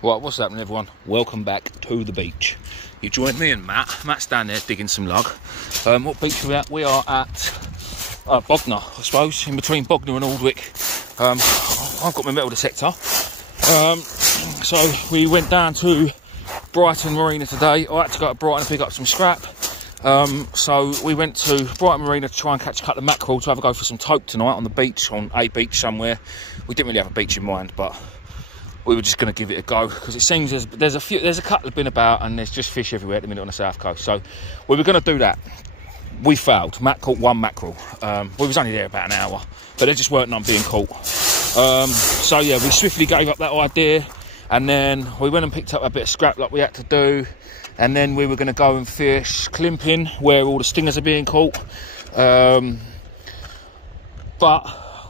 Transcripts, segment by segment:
Right, what's happening, everyone? Welcome back to the beach. You joined me and Matt. Matt's down there digging some lug. What beach are we at? We are at Bognor, I suppose, in between Bognor and Aldwick. I've got my metal detector. So we went down to Brighton Marina today. I had to go to Brighton and pick up some scrap. So we went to Brighton Marina to try and catch a couple of mackerel to have a go for some tope tonight on the beach, on a beach somewhere. We didn't really have a beach in mind, but we were just going to give it a go because it seems there's a couple have been about and there's just fish everywhere at the minute on the south coast. So we were going to do that. We failed. Matt caught one mackerel. We was only there about an hour, but there just weren't none being caught. So yeah, we swiftly gave up that idea, and then we went and picked up a bit of scrap like we had to do, and then we were going to go and fish Climping where all the stingers are being caught. But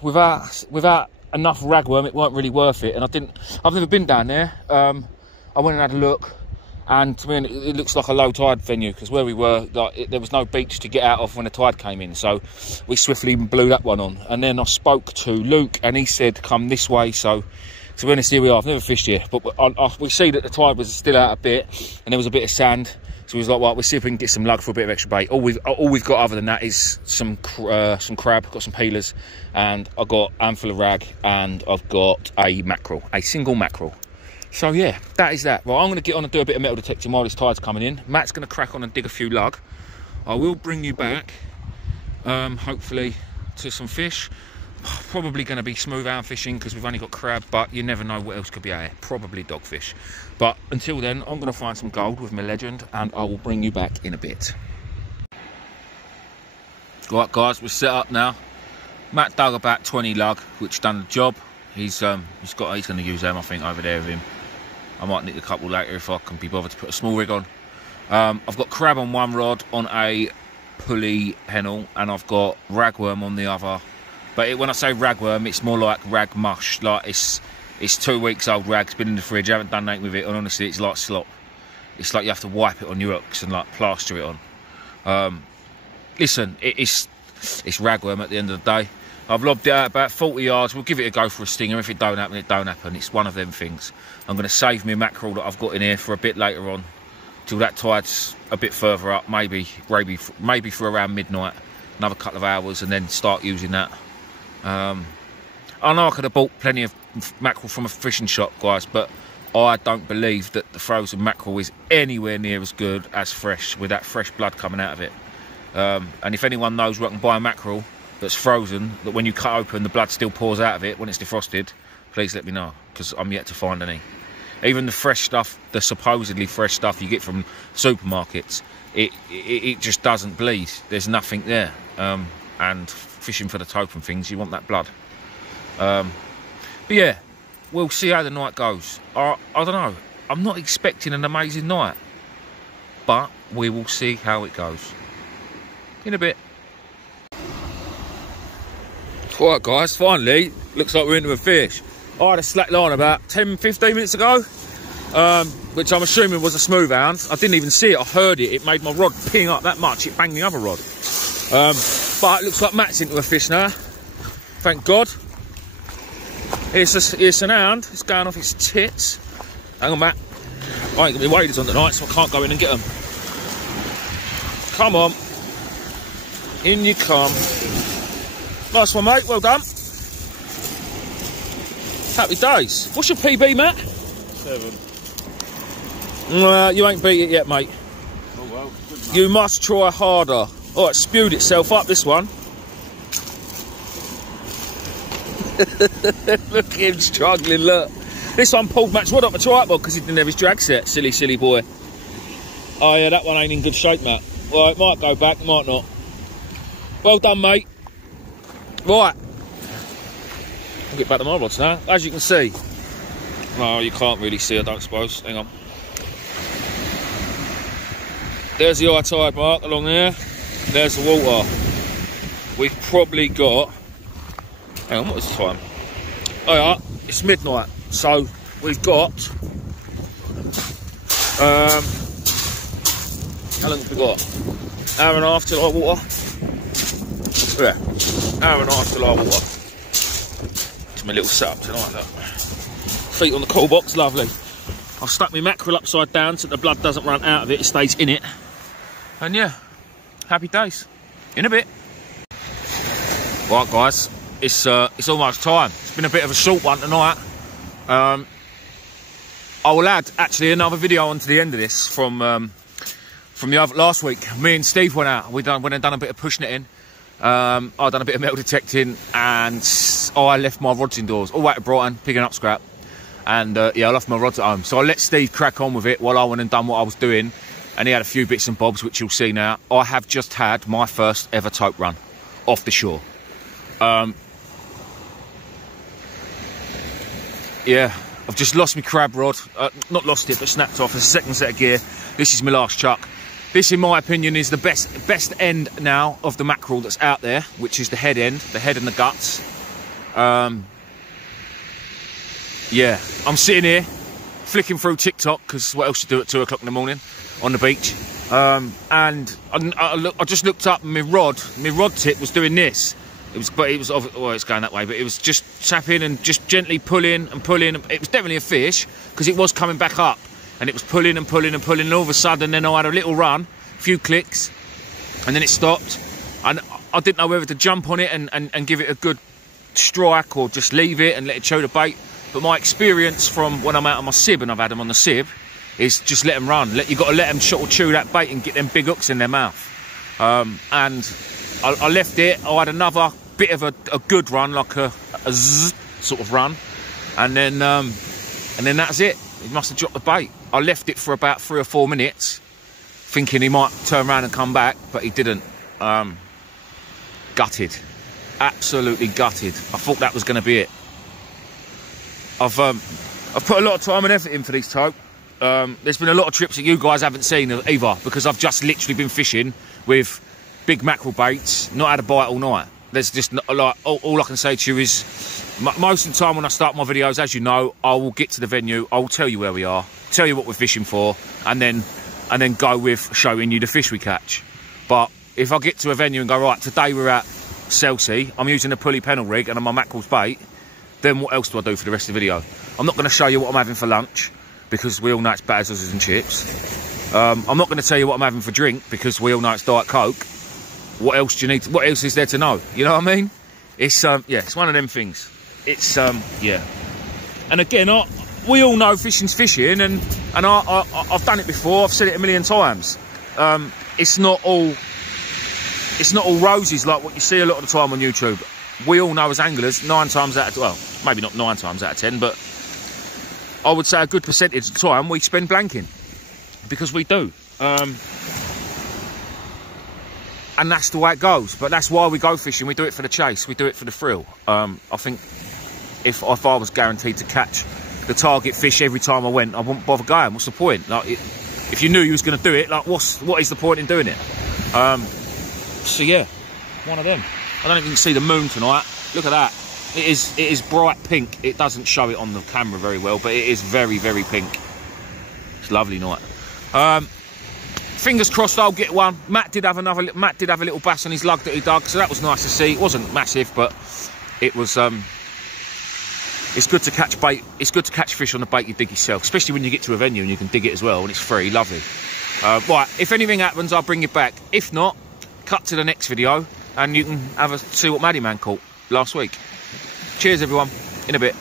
without enough ragworm, it weren't really worth it, and I've never been down there. I went and had a look, and to me it looks like a low tide venue because where we were, there was no beach to get out of when the tide came in, so we swiftly blew that one on. And then I spoke to Luke and he said come this way, so to be honest, here we are. I've never fished here, but we see that the tide was still out a bit and there was a bit of sand, so we was like, well, we'll see if we can get some lug for a bit of extra bait. All we've got other than that is some crab, got some peelers, and I've got a handful of rag, and I've got a mackerel, a single mackerel. So yeah, that is that. Well, I'm going to get on and do a bit of metal detecting while this tide's coming in. Matt's going to crack on and dig a few lug. I will bring you back, hopefully, to some fish. Probably going to be smooth hound fishing because we've only got crab, but you never know what else could be out here. Probably dogfish. But until then, I'm going to find some gold with my legend, and I will bring you back in a bit. Right, guys, we're set up now. Matt dug about 20 lug, which done the job. He's going to use them, I think, over there with him. I might nick a couple later if I can be bothered to put a small rig on. I've got crab on one rod on a pulley hennel, and I've got ragworm on the other. But when I say ragworm, it's more like rag mush. Like it's 2 weeks old rag. It's been in the fridge. I haven't done nothing with it, and honestly, it's like slop. It's like you have to wipe it on your hooks and like plaster it on. Listen, it's ragworm at the end of the day. I've lobbed it out about 40 yards. We'll give it a go for a stinger. If it don't happen, it don't happen. It's one of them things. I'm going to save me mackerel that I've got in here for a bit later on, till that tide's a bit further up. Maybe for around midnight. Another couple of hours, and then start using that. I know I could have bought plenty of mackerel from a fishing shop, guys, but I don't believe that the frozen mackerel is anywhere near as good as fresh, with that fresh blood coming out of it. And if anyone knows where I can buy a mackerel that's frozen, that when you cut open the blood still pours out of it when it's defrosted, please let me know, because I'm yet to find any. Even the fresh stuff, the supposedly fresh stuff you get from supermarkets, it just doesn't bleed. There's nothing there. And fishing for the tope and things, you want that blood. But yeah, we'll see how the night goes. I don't know. I'm not expecting an amazing night, but we will see how it goes. In a bit. Right, guys, finally, looks like we're into a fish. I had a slack line about 10-15 minutes ago, which I'm assuming was a smooth hound. I didn't even see it, I heard it. It made my rod ping up that much, it banged the other rod. But it looks like Matt's into a fish now. Thank God. Here's an hound. It's going off its tits. Hang on, Matt. I ain't got my waders on tonight, so I can't go in and get them. Come on. In you come. Nice one, mate. Well done. Happy days. What's your PB, Matt? 7. You ain't beat it yet, mate. Oh, well. You must try harder. Oh, it spewed itself up, this one. Look at him struggling, look. This one pulled Matt's rod up a tripod because he didn't have his drag set. Silly, silly boy. Oh, yeah, that one ain't in good shape, Matt. Well, it might go back, might not. Well done, mate. Right. I'll get back to my rods now. As you can see. No, you can't really see, I don't suppose. Hang on. There's the high tide mark along there. There's the water. We've probably got... Hang on, what is the time? Oh yeah, it's midnight. So we've got... how long have we got? Hour and a half till our water. Yeah, hour and a half till our water. It's my little setup tonight, look. Feet on the cool box, lovely. I've stuck my mackerel upside down so the blood doesn't run out of it, it stays in it. And yeah, happy days. In a bit. Right guys, it's almost time. It's been a bit of a short one tonight. I will add actually another video onto the end of this from the other last week. Me and Steve went out. We went and done a bit of push netting. I done a bit of metal detecting, and I left my rods indoors all the way to Brighton picking up scrap. And yeah, I left my rods at home, so I let Steve crack on with it while I went and done what I was doing. And he had a few bits and bobs, which you'll see now. I have just had my first ever tope run off the shore. Yeah, I've just lost my crab rod. Not lost it, but snapped off. A second set of gear. This is my last chuck. This, in my opinion, is the best end now of the mackerel that's out there, which is the head end, the head and the guts. Yeah, I'm sitting here flicking through TikTok, because what else to do at 2 o'clock in the morning on the beach. And I just looked up, and my rod tip was doing this. Well, it's going that way, but it was just tapping and just gently pulling and pulling. It was definitely a fish, because it was coming back up, and it was pulling and pulling and pulling, and all of a sudden then I had a little run, a few clicks, and then it stopped, and I didn't know whether to jump on it and give it a good strike, or just leave it and let it chew the bait. But my experience from when I'm out on my sib, and I've had them on the sib, is just let them run. You've got to let them chew that bait and get them big hooks in their mouth. And I left it. I had another bit of a good run, like a zzz sort of run, and then that's it. He must have dropped the bait. I left it for about 3 or 4 minutes, thinking he might turn around and come back, but he didn't. Gutted, absolutely gutted. I thought that was going to be it. I've put a lot of time and effort in for these tope. There's been a lot of trips that you guys haven't seen either, because I've just literally been fishing with big mackerel baits, not had a bite all night. There's just not, like, all I can say to you is, most of the time when I start my videos, as you know, I will get to the venue, I will tell you where we are, tell you what we're fishing for, and then go with showing you the fish we catch. But if I get to a venue and go, right, today we're at Selsey, I'm using a pulley pennel rig and I'm on mackerel's bait, then what else do I do for the rest of the video? I'm not going to show you what I'm having for lunch, because we all know it's Bazzers and chips. I'm not going to tell you what I'm having for drink, because we all know it's Diet Coke. What else do you need? What else is there to know? You know what I mean? It's yeah, it's one of them things. It's yeah. And again, we all know fishing's fishing, and I've done it before. I've said it a million times. It's not all roses like what you see a lot of the time on YouTube. We all know as anglers, 9 times out of, well, maybe not 9 times out of 10, but I would say a good percentage of the time we spend blanking, because we do. And that's the way it goes. But that's why we go fishing. We do it for the chase. We do it for the thrill. I think if I was guaranteed to catch the target fish every time I went, I wouldn't bother going. What's the point? Like, if you knew you was going to do it, like, what is the point in doing it? So yeah, one of them. I don't even see the moon tonight. Look at that. It is bright pink. It doesn't show it on the camera very well, but it is very, very pink. It's a lovely night. Fingers crossed I'll get one. Matt did have a little bass on his lug that he dug, so that was nice to see. It wasn't massive, but it was. It's good to catch bait. It's good to catch fish on the bait you dig yourself, especially when you get to a venue and you can dig it as well, and it's free. Lovely. Right, if anything happens, I'll bring you back. If not, cut to the next video, and you can see what Maddie Man caught last week. Cheers, everyone. In a bit.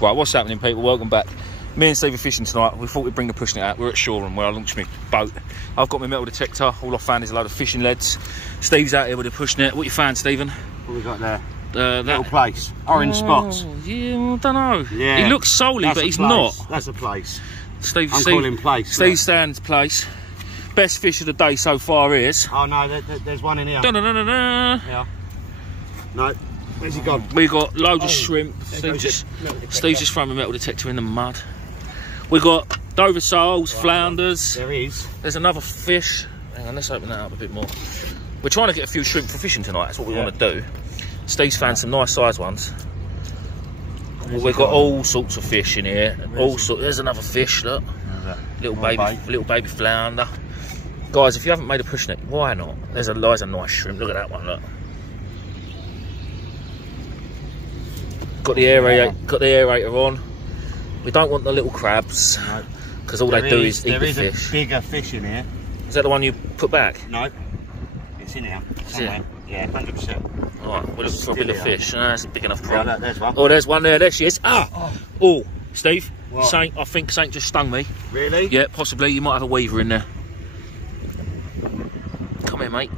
Right, what's happening, people? Welcome back. Me and Steve are fishing tonight. We thought we'd bring the push net out. We're at Shoreham, where I launched my boat. I've got my metal detector. All I found is a load of fishing leads. Steve's out here with a push net. What you found, Stephen? What we got there? Little place. Orange spots. Yeah, I don't know. Yeah. He looks solely, but he's not. That's a place. I'm calling place. Steve stands place. Best fish of the day so far is... Oh, no, there's one in here. Yeah. No. Where's he gone? We got loads of shrimp. Steve's just throwing a metal detector in the mud. We got Dover soles, flounders. There is. There's another fish. Hang on, let's open that up a bit more. We're trying to get a few shrimp for fishing tonight. That's what we want to do. Steve's found some nice sized ones. We've got all sorts of fish in here. There's another fish. Look, little baby flounder. Guys, if you haven't made a push net, why not? There's a nice shrimp. Look at that one. Look. Got the aerator on. We don't want the little crabs, because all they do is eat the fish. There is a bigger fish in here. Is that the one you put back? No, it's in here somewhere. Yeah, 100%. All right, we're looking for a bigger fish. No, that's a big enough prawn. Yeah, there's one. Oh, there's one there. There she is. Ah! Oh, Steve, what? I think Saint just stung me. Really? Yeah, possibly. You might have a weaver in there. Come here, mate.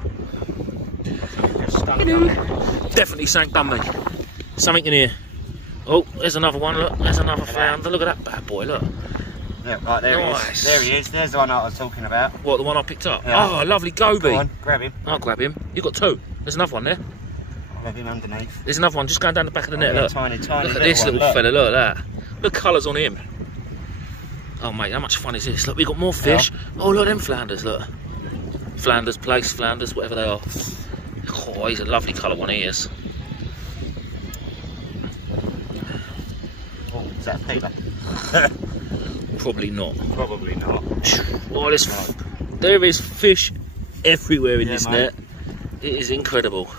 Definitely Saint done me. Something in here. Oh, there's another one. Look, there's another flounder. Look at that bad boy. Look. Yeah, right there he is. There he is. There's the one I was talking about. What, the one I picked up? Yeah. Oh, lovely goby. Go on, grab him. I'll grab him. You got two. There's another one there. I'll have him underneath. There's another one just going down the back of the net. Look. Tiny Look at this little fella. Look at that. Look at colours on him. Oh, mate, how much fun is this? Look, we've got more fish. Yeah. Oh, look at them flounders. Look. Flounders, place, flounders, whatever they are. Oh, he's a lovely colour one, he is. Oh, is that a peeler? Probably not. Probably not. Oh, there is fish everywhere in this net. It is incredible.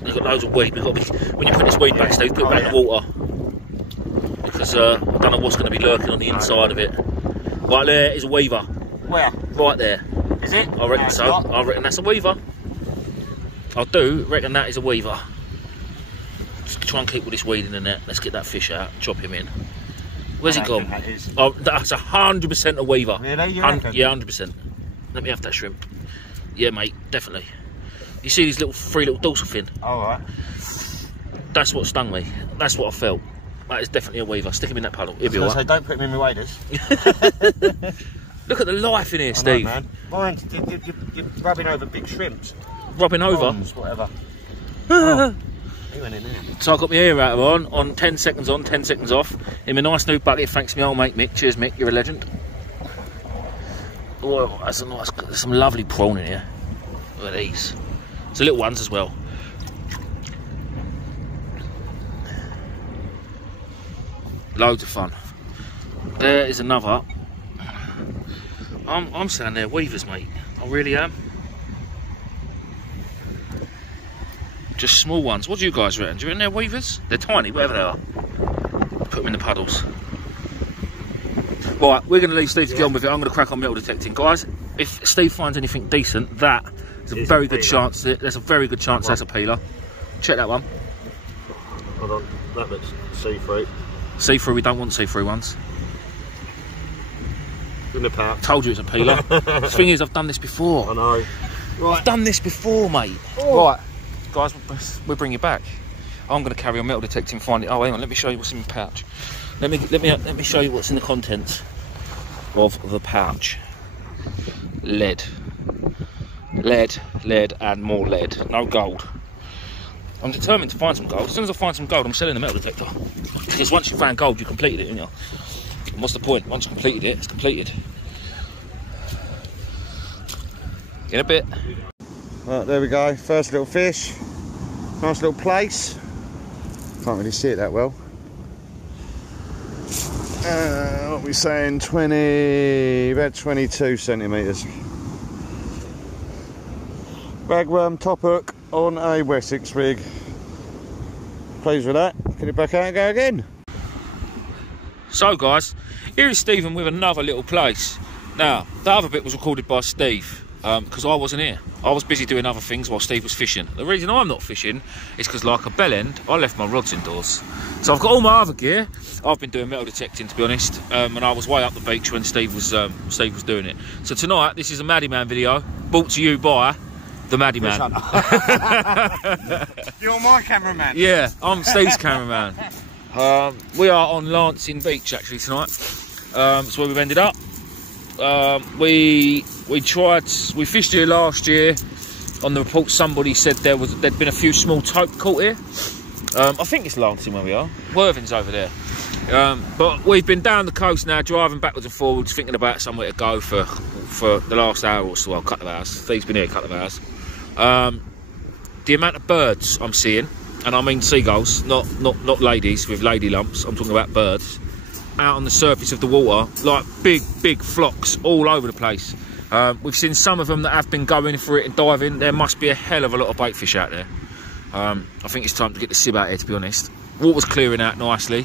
They've got loads of weed. We've got to be, when you put this weed back, Steve, put it back in the water. Because I don't know what's going to be lurking on the inside of it. Right there is a weaver. Where? Right there. Is it? I reckon so. I reckon that's a weaver. I do reckon that is a weaver. Just try and keep all this weed in the net. Let's get that fish out. Chop him in. Where's he gone? Oh, that's 100% a weaver. Really? You reckon? Yeah, 100%. Let me have that shrimp. Yeah, mate, definitely. You see these three little dorsal fin? All right. That's what stung me. That's what I felt. That is definitely a weaver. Stick him in that puddle. He'll be all right. So don't put him in my waders. Look at the life in here, Steve. I know, man. You're rubbing over big shrimps. Rubbing over? Prawns, whatever. Oh, he went in there. So I got my ear out on 10 seconds on, 10 seconds off. In my nice new bucket, thanks to my old mate Mick. Cheers, Mick, you're a legend. Oh, that's a nice, there's some lovely prawn in here. Look at these. It's the little ones as well. Loads of fun. There is another. I'm saying they're weavers, mate. I really am. Just small ones. What do you guys reckon? Do you reckon they're weavers? They're tiny, whatever they are. Put them in the puddles. Right, we're going to leave Steve to get on with it. I'm going to crack on metal detecting. Guys, if Steve finds anything decent, that is a very good chance. There's a very good chance that's a peeler. Check that one. Hold on, that looks see-through. See-through, we don't want see-through ones. In the pouch. Told you it's a peeler. The thing is, I've done this before. I know. Right. I've done this before, mate. Oh. Right, guys, we'll bring you back. I'm going to carry on metal detecting, find it. Oh, hang on, let me show you what's in the pouch. Let me show you what's in the contents of the pouch. Lead, and more lead. No gold. I'm determined to find some gold. As soon as I find some gold, I'm selling the metal detector. Because once you found gold, you completed it, didn't you? And what's the point? Once you completed it, it's completed. In a bit. Right, there we go. First little fish. Nice little place. Can't really see it that well. What are we saying? About 22 centimetres. Bagworm top hook on a Wessex rig. Pleased with that. Get it back out and go again. So guys, here is Stephen with another little place. Now, the other bit was recorded by Steve because I wasn't here. I was busy doing other things while Steve was fishing. The reason I'm not fishing is because, like a bell end, I left my rods indoors. So I've got all my other gear. I've been doing metal detecting, to be honest, and I was way up the beach when Steve was doing it. So tonight, this is a Maddie Man video, brought to you by the Maddie Man. You're my cameraman. Yeah, I'm Steve's cameraman. We are on Lancing Beach actually tonight. That's where we've ended up. We fished here last year. On the report, somebody said there'd been a few small tope caught here. I think it's Lancing where we are. Worthing's over there. But we've been down the coast now, driving backwards and forwards, thinking about somewhere to go for the last hour or so. Well, a couple of hours. Steve's been here a couple of hours. The amount of birds I'm seeing, and I mean seagulls, not ladies with lady lumps. I'm talking about birds out on the surface of the water, like big flocks all over the place. We've seen some of them that have been going for it and diving. There must be a hell of a lot of baitfish out there. I think it's time to get the sib out here, to be honest. Water's clearing out nicely.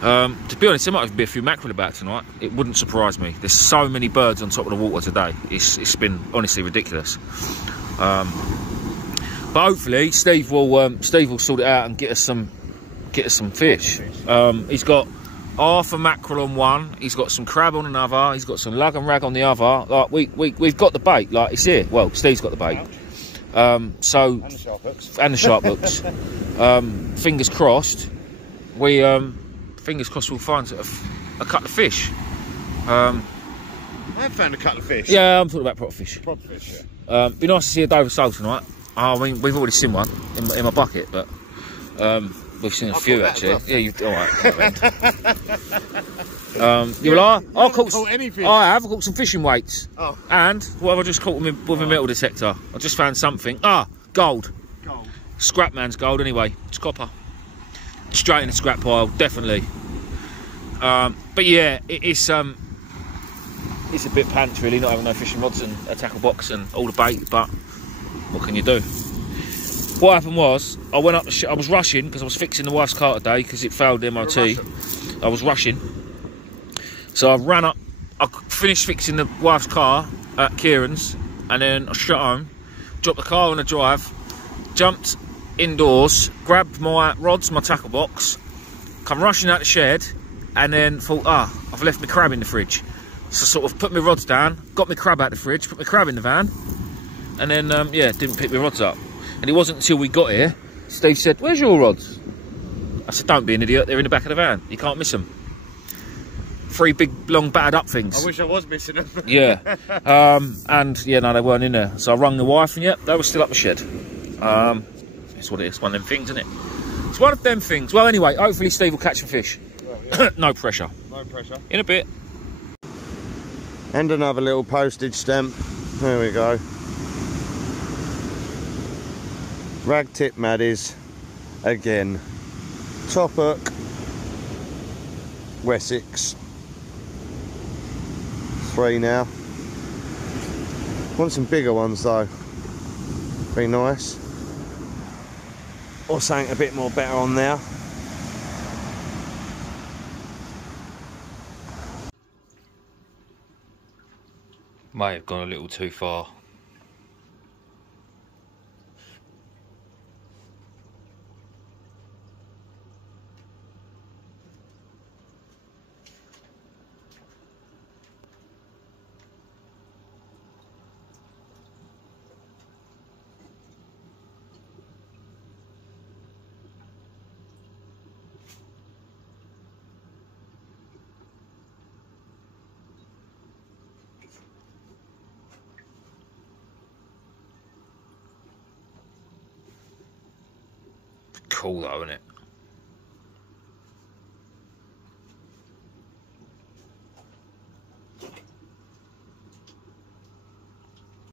To be honest, there might even be a few mackerel about tonight. It wouldn't surprise me. There's so many birds on top of the water today. It's been honestly ridiculous. But hopefully Steve will sort it out and get us some fish. He's got half a mackerel on one. He's got some crab on another. He's got some lug and rag on the other. Like we've got the bait. Like it's here. Well, Steve's got the bait. And the sharp hooks. And the sharp hooks. Fingers crossed. Fingers crossed we'll find a couple of fish. I have found a couple of fish. Yeah, I'm talking about proper fish. Proper fish, yeah. Be nice to see a Dover sole tonight. I mean, we've already seen one in my bucket, but we've seen a few actually. Well. Yeah, you've all right. I'll caught any fish. I have caught some fishing weights. Oh. And what have I just caught with a metal detector? I just found something. Gold. Gold. Scrapman's gold anyway. It's copper. Straight in the scrap pile, definitely. But yeah, it's a bit pants really, not having no fishing rods and a tackle box and all the bait. But what can you do? What happened was I went up. I was rushing because I was fixing the wife's car today because it failed the MOT. I was rushing, so I ran up. I finished fixing the wife's car at Kieran's, and then I shot home, dropped the car on the drive, jumped indoors, grabbed my rods, my tackle box, come rushing out the shed, and then thought, I've left my crab in the fridge. So sort of put my rods down, got my crab out the fridge, put my crab in the van, and then yeah, didn't pick my rods up. And it wasn't until we got here, Steve said, "Where's your rods?" I said, "Don't be an idiot, they're in the back of the van, you can't miss them." 3 big, long, battered up things. I wish I was missing them. Yeah. And yeah, no, they weren't in there. So I rung the wife, and yep, they were still up the shed. It's what it is, one of them things, isn't it? It's one of them things. Well, anyway, hopefully Steve will catch some fish. Well, yeah. No pressure. No pressure. In a bit. And another little postage stamp. There we go. Rag tip maddies again. Top hook, Wessex. 3 now. Want some bigger ones though. Be nice. Or something a bit more better on there. May have gone a little too far. Cool though, isn't it?